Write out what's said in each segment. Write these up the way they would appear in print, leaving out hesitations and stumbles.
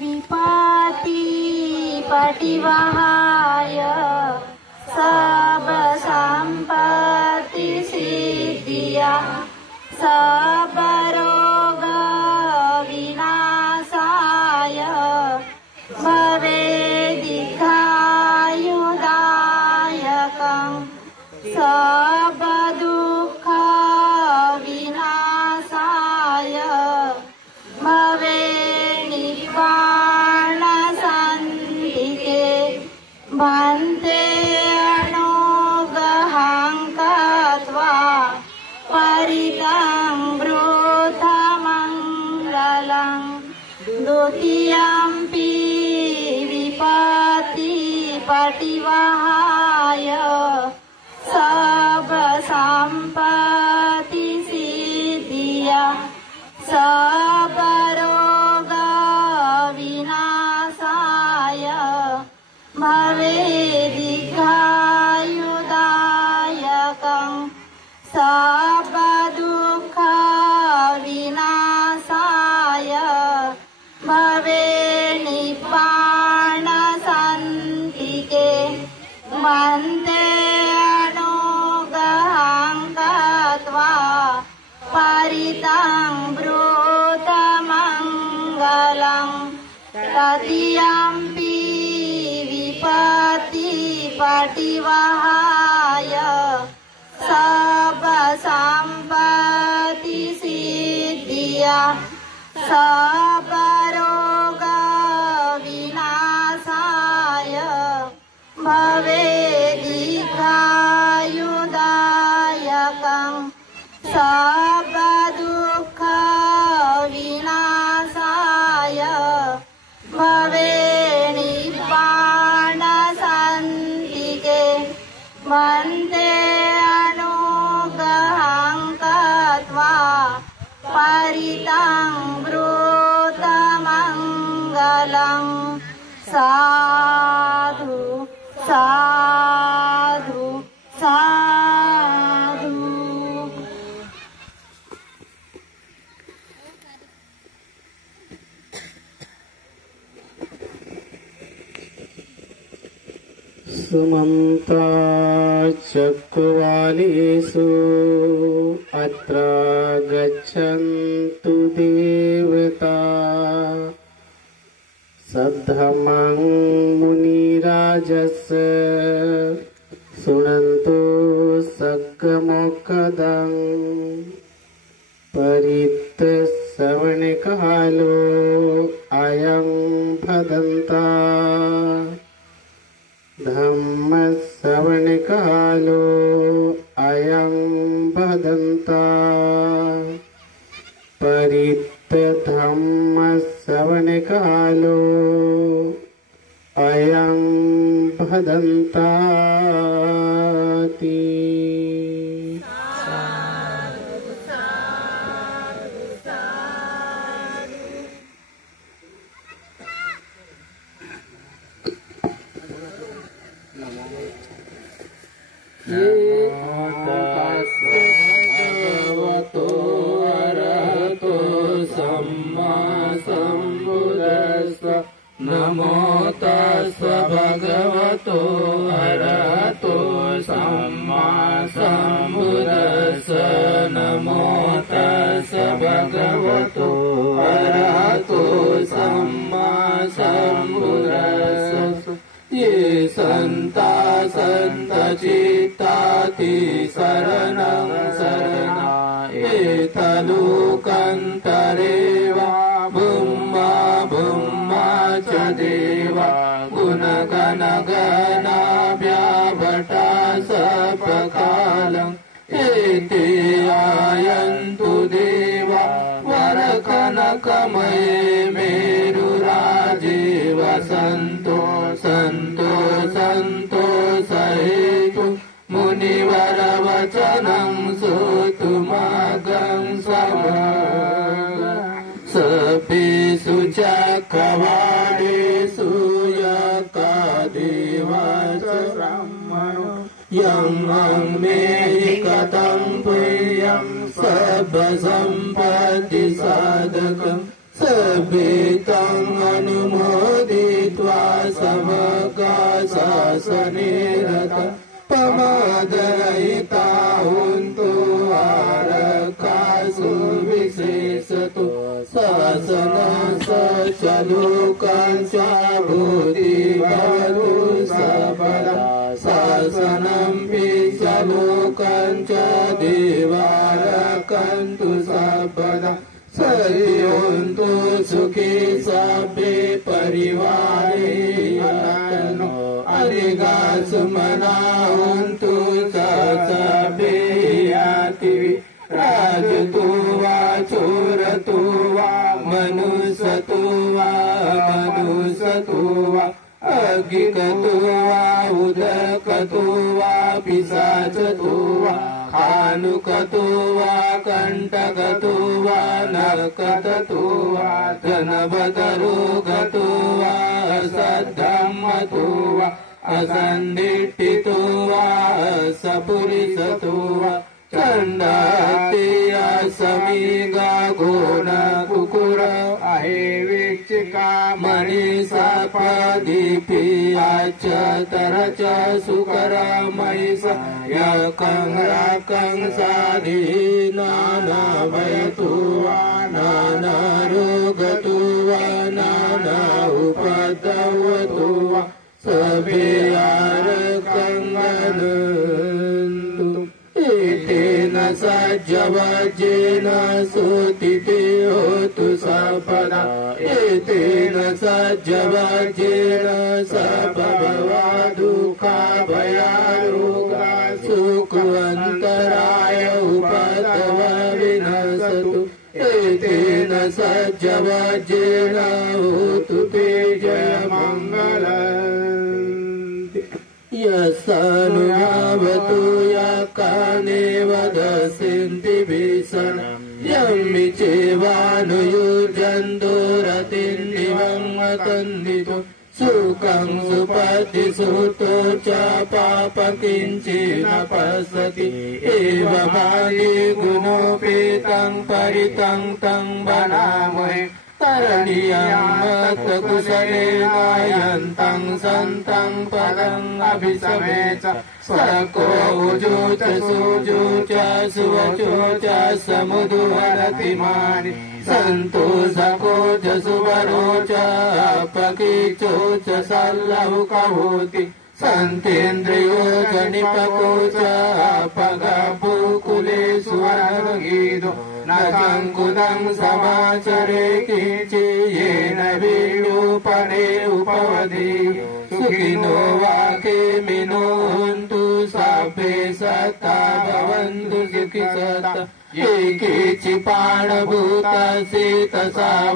विपत्ति पटिवहाय सब संपत्ति सिद्धिया सब रोग विनाशाय भवे दीर्घायुदायकं सब दुःख विनाशाय भवे निब्बाण शान्तिके भन्ते अनुग्रहं कृत्वा परितं वृथमङ्गलं द्वितीयम्पि विपत्ति पटिवहाय सब संपत्ति सिद्धिया सब रोग विनाशाय भवे दीर्घायुदायकं सब दुःख विनाशाय भवे निब्बाण शान्तिके भन्ते अनुग्रहं कृत्वा परितं वृथमङ्गलं तृतीयम्पि विपत्ति पटिवहाय सब संपत्ति सिद्धिया सब रोग विनाशाय भवे दीर्घायुदायकं सब दुःख विनाशाय भवे निब्बाण शान्तिके भन्ते अनुग्रहं कृत्वा परितं वृथमङ्गलं साधु साधु साधु। सुमन्ता चक्रवालेषु अत्र गच्छन्तु देवता सद्धम्मं मुनिराजस् शृण्वन्तु सद्गमोक्खदं परितश्रवणकालो अयं भदन्ता धम्मश्रवणकालो अयं भदन्ता परितधम्मश्रवणकालो अयं भदन्ताति। भगवतो अरहतो सम्मा सम्बुद्धस्स नमो तस्स भगवतो अरहतो सम्मा सम्बुद्धस्स नमो तस्स भगवतो अरहतो सम्मा सम्बुद्धस्स। ये संता संत चित्ताति शरणं शरणा एतलोकन्तरेवा भुम्मा भुम्मा च देवा गुणगणगणाभ्याभटा सपकालम् एते आयन्तु देवा वरकनकमये मेरुराजे वसन्तो सन्तो सन्तोषहेतु मुनिवरवचनं श्रोतुमगं सपेषु चक्रवालेषु यकादेवच ब्रह्मणो यं मे कथं प्रियं सर्वसम्पत्तिसाधकं सभेतं अनुमोदित्वा समकाशासने रता पमादरहिता हुन्तु आरकासु विशेषतो शासन सचलोकांचा भूति भवतु सबला शासनं पिचलोकांचा देवारकन्तु सबला सद्योन्तु सुखी सभे परिवारे अधिगासुमना हुन्तु सभे याति राजतु वा चोरतु वा मनुष्यतु वा अग्निकतु वा उदकतु वा पिशाचतु वा खानुकतु वा कंटकतु वा नरकतु वा धनवतरोगतु वा सद्धम्मतु वा असन्दिष्टितो वा सपुरिसतो वा चण्डात्या समीगा घोन कुकुर अहेविक्षिका मणिसापदीपियाच तरच सुकर महिष यकं राकं साधीनानभयतु वा नानारोगतु वा नाना उपद्रवतु वा सभेयारकं एतेन सज्जवज्जेन सुतिते होतु सबला एतेन सज्जवज्जेन सबभवा दुःखा भयारोगा सुखवन्तराय उपद्रव विनशतु एतेन सज्जवज्जेन होतु ते जयमङ्गलम् यस्सनुभावतु यकानेव दसिन्ति भीषणं यम्मि चेवानुयुज्यन्तो रतिर्निवं तन्दितो सुखं सुपतिसुतो च पापकिञ्चिन पश्यति एवमानि गुणोपेतं परितं तं वनामहे करणीयं गायन्तं सन्तं पदं अभिसमे च सको उजो च सुजो च सुवचो च समुद्वरतिमानि सन्तोषको च सुवरो च पकीचो च सल्लहुकहोति सन्तेन्द्रियो च निपको च पगभूकुले सुवरगीदो न संकुलं समाचरे किञ्चि येन विरूपणे उपवदि सुखिनो वाकेमिनो हन्तु सभ्ये सत्ता भवन्तु सुखिसता ये केचिपाणभूतसीतसा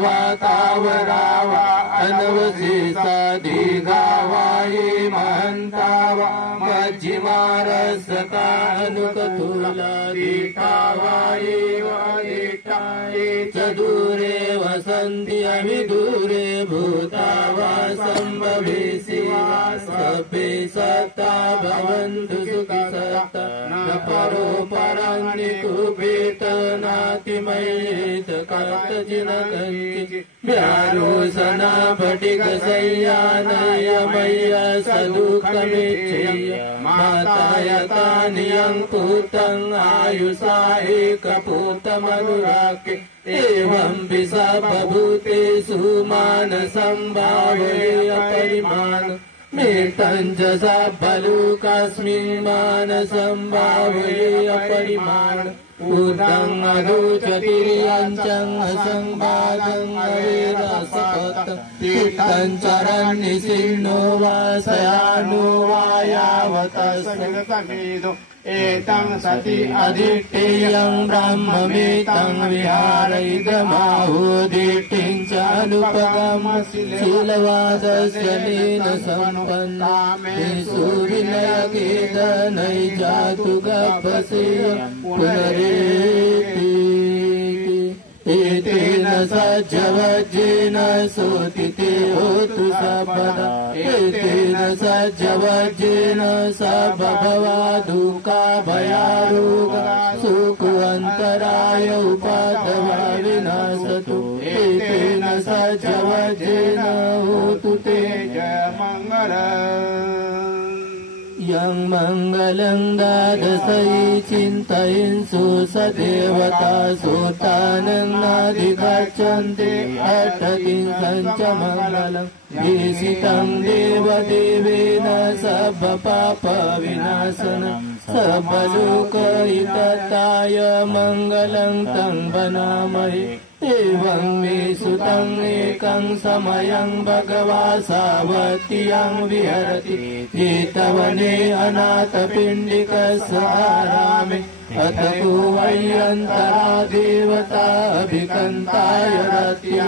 वा तावरा वा अनवशेषा दीर्घा वा ये महन्ता वा मध्यमारसता अनुकतुला दीटा वा ये वा दीटा ये च दूरे वसन्ति अविदूरे भूता वा सम्भवेसि वा सभ्ये सत्ता भवन्तु सुखिसता न परो परन्नितु नातिमयेत कर्तजिनकन्ति व्यारोसना भटिकशय्यानयमय्य सदुःखमिच्छेय माता यतानियं पुतं आयुषा एकपुतमनुराके एवं विषभूतेषु मानसं भावये अपरिमाण मेतं च सबलुकस्मिन् मानसं भावये अपरिमाण ऊर्ध्वं अधोचतिर्यञ्चं असंवादं अवेदसपतं तीर्थं चरन्निसिन्नो वा शयानो वा यावतस्मिदो एतं सति अधिष्ठेयं ब्रह्ममेतं विहारयितमाहुदिष्टिं च अनुपगमशीलवादस्य लीन सम्पन्ना मेषु विनयकेतनै जातु गभसेय पुनरेति एतेन सज्जवज्जेन सोतिते होतु सबला एतेन सज्जवज्जेन सबभवा दुःखा भयारोगा सुखवन्तराय उपद्रवा विनशतु एतेन सज्जवज्रेन होतु ते जय मंगल यं मङ्गलं द्वादशै चिन्तयन्सु सदेवता सूतानं नाधिगच्छन्ति अष्टकिंशं च मङ्गलं ईशितं देवदेवेन सर्वपापविनाशनं सर्वलोकहिताय मङ्गलं तं वनामहे एवं मे सुतं एकं समयं भगवा सावत्यं विहरति जेतवने अनाथपिण्डिकस्य आरामे अथ को वैयन्तरा देवता अभिकन्ताय रत्या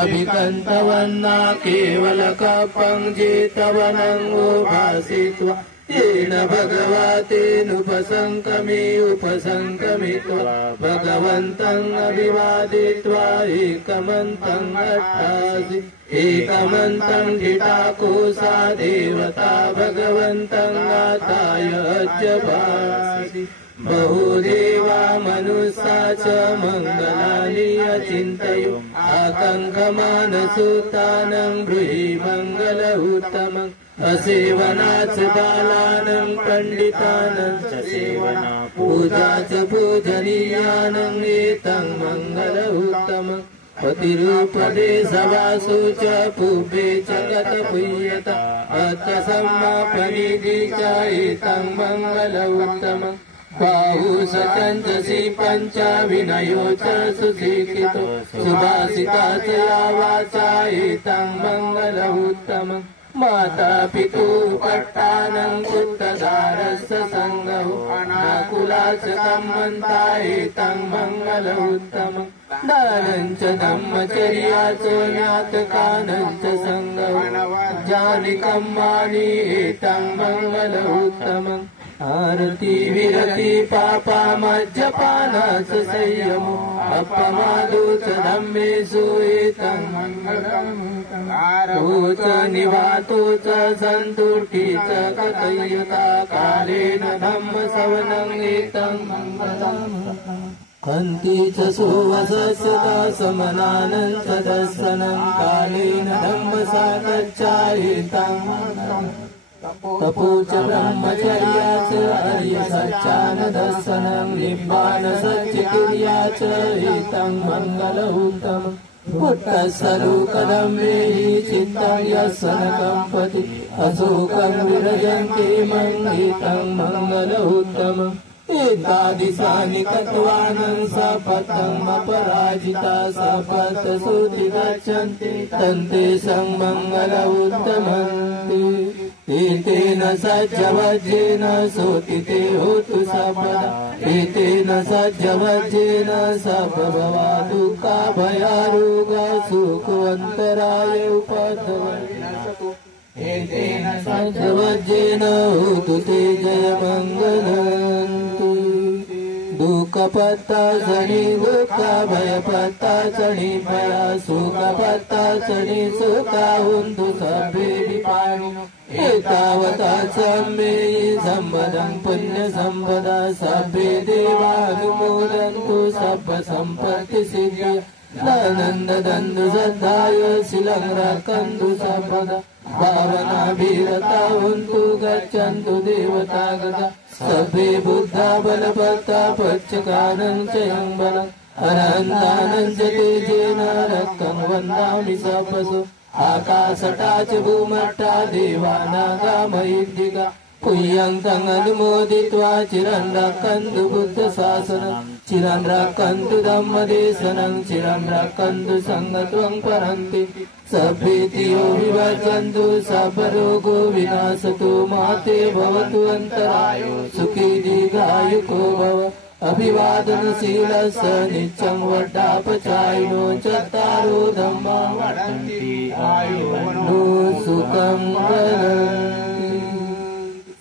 अभिकन्तवन्ना केवलकपं जेतवनं भासित्वा तेन भगवतेनुपसङ्कमे उपसङ्कमित्वा भगवन्तम् अभिवादित्वा एकमन्तम् अट्टासि एकमन्तम् ठिठाकोसा देवता भगवन्तम् गाताय अजभासि बहुदेवा मनुष्या च मङ्गलानि अचिन्तयो आकङ्कमानसुतानं ब्रूहि मङ्गल उत्तमम् असेवनाच बालानं पण्डितानं च सेवना पूजा च पूजनीयानं एतं मङ्गल उत्तमम् पतिरूपदेशवासु च पुब्बे च गतपुय्यता अर्थसम्मापनिधि च एतं मङ्गल उत्तमम् बाहु सचन्दसि पञ्च विनयो च सुशिक्षितो सुभाषिता च या वाचा एतं मङ्गल उत्तमम् माता पितु पट्टानं पुत्रदारस्य सङ्गौ अनाकुलाच सम्मन्ता एतं मङ्गल उत्तमम् दानं च धम्मचर्या च ज्ञातकानं च सङ्गौ जानिकं मानि एतं मङ्गल उत्तमम् आरती विरति पापा मज्जपानाच संयमो अपमादो च धम्मेषु एतं मङ्गलम् च निवातो च सन्तुष्टि च कथयता कालेन धम्मश्रवणम् एतं मङ्गलम् कन्ति च सुवसस्य समनानं च दर्शनं कालेन धम्मसागच्छा एतं मङ्गलम् तपो च ब्रह्मचर्या च आर्यसच्चानदर्शनं निब्बानसत्यक्रिया च एतं मङ्गल उत्तमम् पुट्टस्सरुकदम्बे चित्तं यस्य न कम्पति अशोकं विरजन्ति एतं मङ्गल उत्तमम् एतादृशानि कत्वानं सपथम् अपराजिता सपथश्रुति गच्छन्ति तन्ते मङ्गल उत्तमन्ति एतेन सज्जवज्रेन सोतिते होतु सर्वदा एतेन सज्जवज्रेन सर्वभवा दुःखा भयारोगा सुखोऽन्तराय उपद्रवन्ति एतेन सज्जवज्रेन होतु ते जयमङ्गलन्ति दुःखपत्ता शनि दुःख भयपत्ता शनि भया सुखपत्ता शनि सुखा हुन्तु सर्वे विपाणिनो एतावता सम्मे सम्पदं पुण्यसम्पदा सर्वे देवानुमोदन्तु सर्वसम्पत्तिसिद्ध्यै दानन्ददन्तु श्रद्धाय शीलं रक्षन्तु सर्वदा भावनाभिरता हुन्तु गच्छन्तु देवतागता सर्वे बुद्धा बलभक्ता पच्चकानं च यं बलम् अनन्तानं च तेजेन रक्तं वन्दामि सपसो आकाशटा च भूमट्टा देवानागामयुद्धिका पुय्यन्तं अनुमोदित्वा चिरं रक्षन्तु बुद्धशासनं चिरं रक्षन्तु धम्मदेशनं चिरं रक्षन्तु सङ्गत्वं परन्ति सभ्येतियो विवर्जन्तु सर्वरोगो विनाशतु माते भवतु अन्तरायो सुखी दीर्घायुको भव अभिवादनशीलस्य नित्यं वड्डापचायिनो चत्तारो धम्मा वदन्ति आयुर्नो सुखं वदन्ति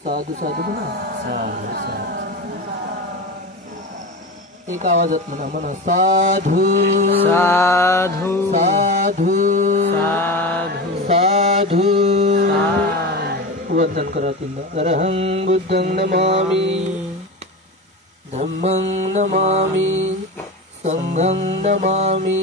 साधु साधु म्हणा एक आवाजात म्हणा म्हणा साधू साधु साधू साधु साधू वंदन करा तीनदा अरहं बुद्धं नमामि धम्मं नमामि संघं नमामि